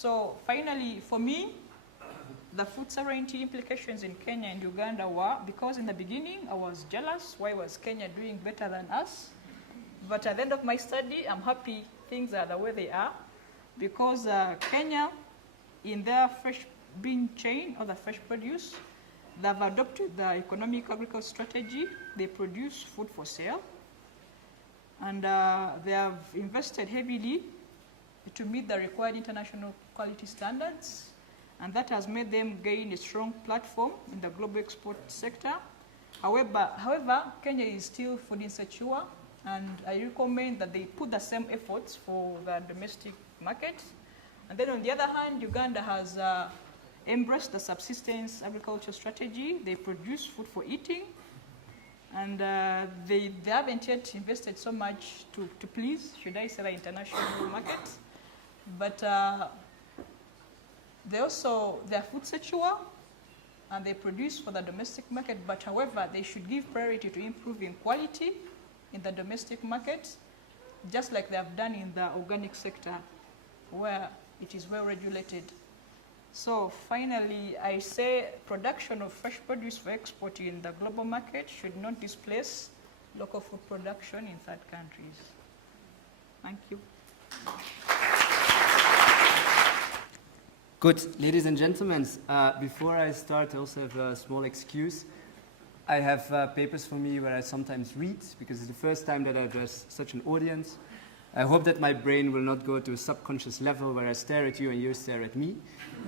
So finally, for me, the food sovereignty implications in Kenya and Uganda were, because in the beginning I was jealous, why was Kenya doing better than us? But at the end of my study, I'm happy things are the way they are, because Kenya, in their fresh bean chain or the fresh produce, they've adopted the economic agriculture strategy. They produce food for sale, and they have invested heavily to meet the required international quality standards, and that has made them gain a strong platform in the global export sector. However, Kenya is still food insecure, and I recommend that they put the same efforts for the domestic market. And then on the other hand, Uganda has embraced the subsistence agriculture strategy. They produce food for eating, and they haven't yet invested so much to please, should I say, the international market. But they're food secure, and they produce for the domestic market. But however, they should give priority to improving quality in the domestic market, just like they have done in the organic sector, where it is well regulated. So finally, I say production of fresh produce for export in the global market should not displace local food production in third countries. Thank you. Good, ladies and gentlemen, before I start, I also have a small excuse. I have papers for me where I sometimes read, because it's the first time that I address such an audience. I hope that my brain will not go to a subconscious level where I stare at you and you stare at me.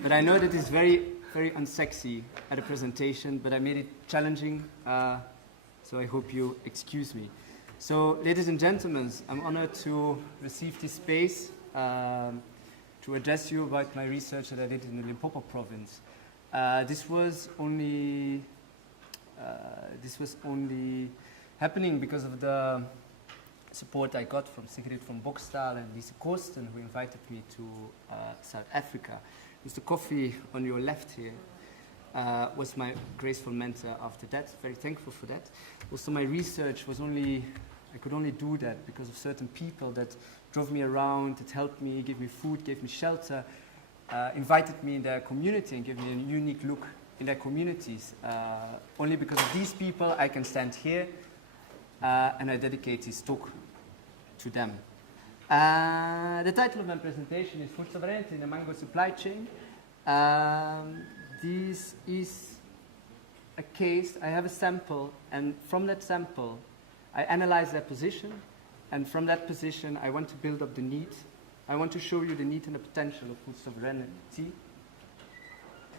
But I know that it's very, very unsexy at a presentation, but I made it challenging, so I hope you excuse me. So, ladies and gentlemen, I'm honored to receive this space to address you about my research that I did in the Limpopo province. This was only happening because of the support I got from Sigrid from Bokstal and Lise Koosten, who invited me to South Africa. Mr. Kofi on your left here was my graceful mentor after that. Very thankful for that. Also, my research was I could only do that because of certain people that drove me around, that helped me, gave me food, gave me shelter, invited me in their community and gave me a unique look in their communities. Only because of these people I can stand here and I dedicate this talk to them. The title of my presentation is Food Sovereignty in the Mango Supply Chain. This is a case, I have a sample, and from that sample I analyze their position, and from that position I want to build up the need. I want to show you the need and the potential of food sovereignty.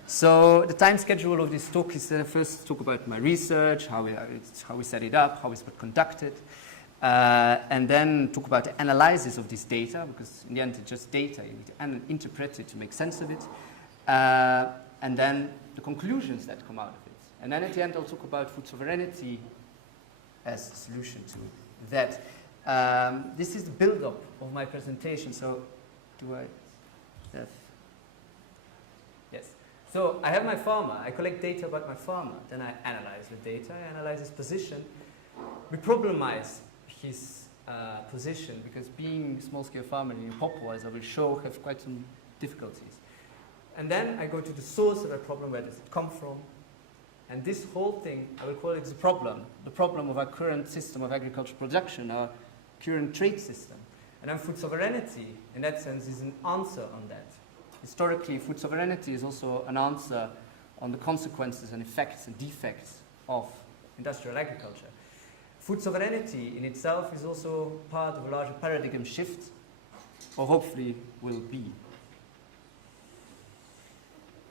So the time schedule of this talk is first talk about my research, how we set it up, how it's conducted, and then talk about the analysis of this data, because in the end it's just data, you need to interpret it to make sense of it, and then the conclusions that come out of it. And then at the end I'll talk about food sovereignty as a solution to that. This is the build-up of my presentation, so do I have... Yes. So I have my farmer, I collect data about my farmer, then I analyze the data, I analyze his position. We problemize his position, because being a small-scale farmer in Limpopo, as I will show, have quite some difficulties. And then I go to the source of the problem, where does it come from? And this whole thing, I will call it the problem of our current system of agricultural production, our current trade system. And then food sovereignty, in that sense, is an answer on that. Historically, food sovereignty is also an answer on the consequences and effects and defects of industrial agriculture. Food sovereignty in itself is also part of a larger paradigm shift, or hopefully will be.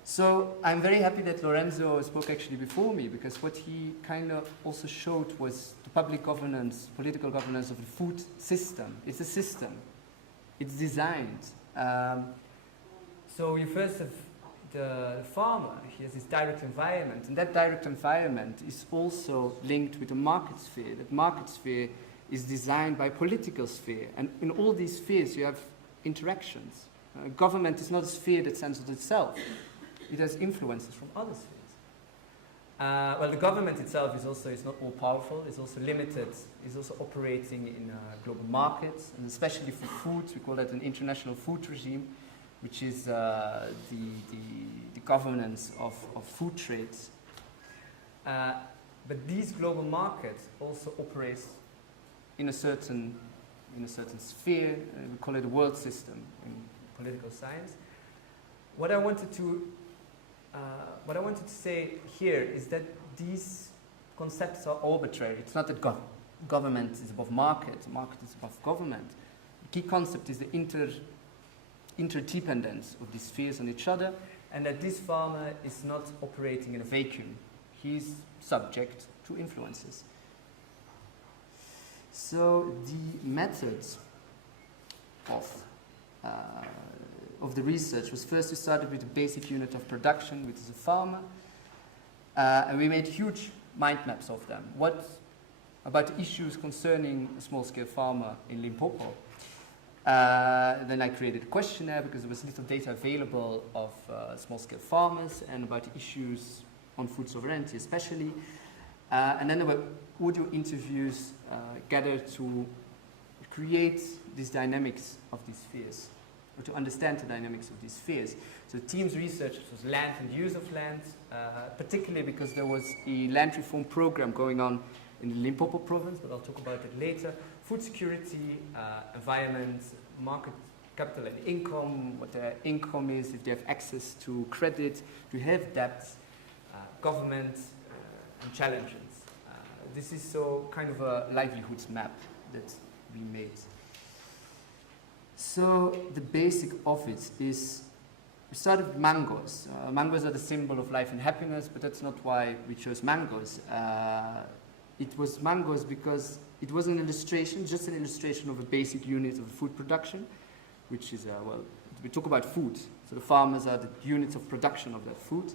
So I'm very happy that Lorenzo spoke actually before me, because what he kind of also showed was the public governance, political governance of the food system. It's a system. It's designed. So you first have the farmer. He has this direct environment, and that direct environment is also linked with the market sphere. That market sphere is designed by political sphere, and in all these spheres you have interactions. Government is not a sphere that stands on itself. It has influences from other spheres. Well, the government itself is not all powerful. It's also limited. It's also operating in global markets, and especially for food, we call that an international food regime. which is the governance of food trades. But these global markets also operate in a certain sphere. We call it a world system in political science. What I wanted to say here is that these concepts are arbitrary. It's not that government is above market is above government. The key concept is the interdependence of these spheres on each other, and that this farmer is not operating in a vacuum. He's subject to influences. So the methods of the research was first we started with a basic unit of production, which is a farmer, and we made huge mind maps of them. What about issues concerning a small-scale farmer in Limpopo? Then I created a questionnaire because there was little data available of small-scale farmers and about issues on food sovereignty especially. And then there were audio interviews gathered to create these dynamics of these spheres, or to understand the dynamics of these spheres. So the team's research was land and use of land, particularly because there was a land reform program going on in the Limpopo province, but I'll talk about it later. Food security, environment, market capital and income, what their income is, if they have access to credit, to have debts, government, and challenges. This is so kind of a livelihoods map that we made. So the basic of it is, we started with mangoes. Mangoes are the symbol of life and happiness, but that's not why we chose mangoes. It was mangoes because it was an illustration, just an illustration of a basic unit of food production, which is, well, we talk about food. So the farmers are the units of production of that food.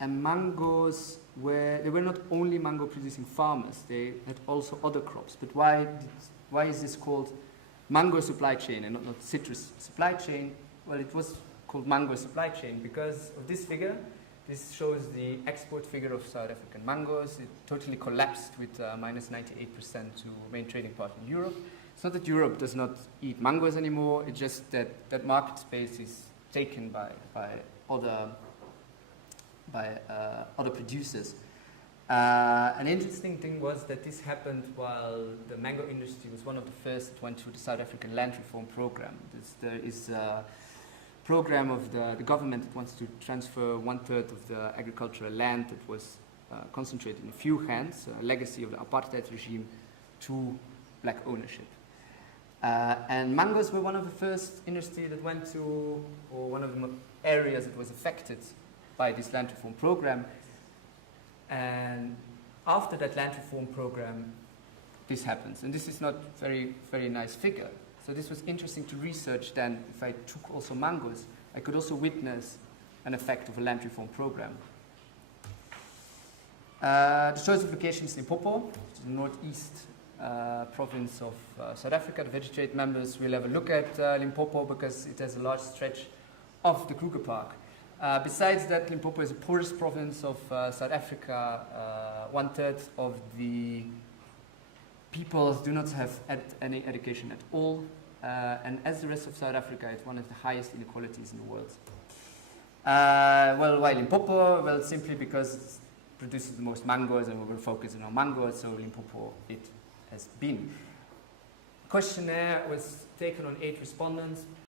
And mangoes they were not only mango producing farmers, they had also other crops. But why is this called mango supply chain and not citrus supply chain? Well, it was called mango supply chain because of this figure. This shows the export figure of South African mangoes. It totally collapsed with minus 98% to main trading partner Europe. It's not that Europe does not eat mangoes anymore, it's just that that market space is taken by other producers. An interesting thing was that this happened while the mango industry was one of the first that went through the South African land reform program. There is a program of the government that wants to transfer 1/3 of the agricultural land that was concentrated in a few hands, a legacy of the apartheid regime, to black ownership. And mangoes were one of the first industry that went to, or one of the areas that was affected by this land reform program. And after that land reform program, this happens. And this is not very, very nice figure. So this was interesting to research then. If I took also mangoes, I could also witness an effect of a land reform program. The choice of location is Limpopo, which is the northeast province of South Africa. The Vegitrade members will have a look at Limpopo because it has a large stretch of the Kruger Park. Besides that, Limpopo is the poorest province of South Africa. 1/3 of the people do not have any education at all. And as the rest of South Africa, it's one of the highest inequalities in the world. Well, why Limpopo? Well, simply because it produces the most mangoes and we will focus on mangoes, so Limpopo it has been. Questionnaire was taken on 8 respondents.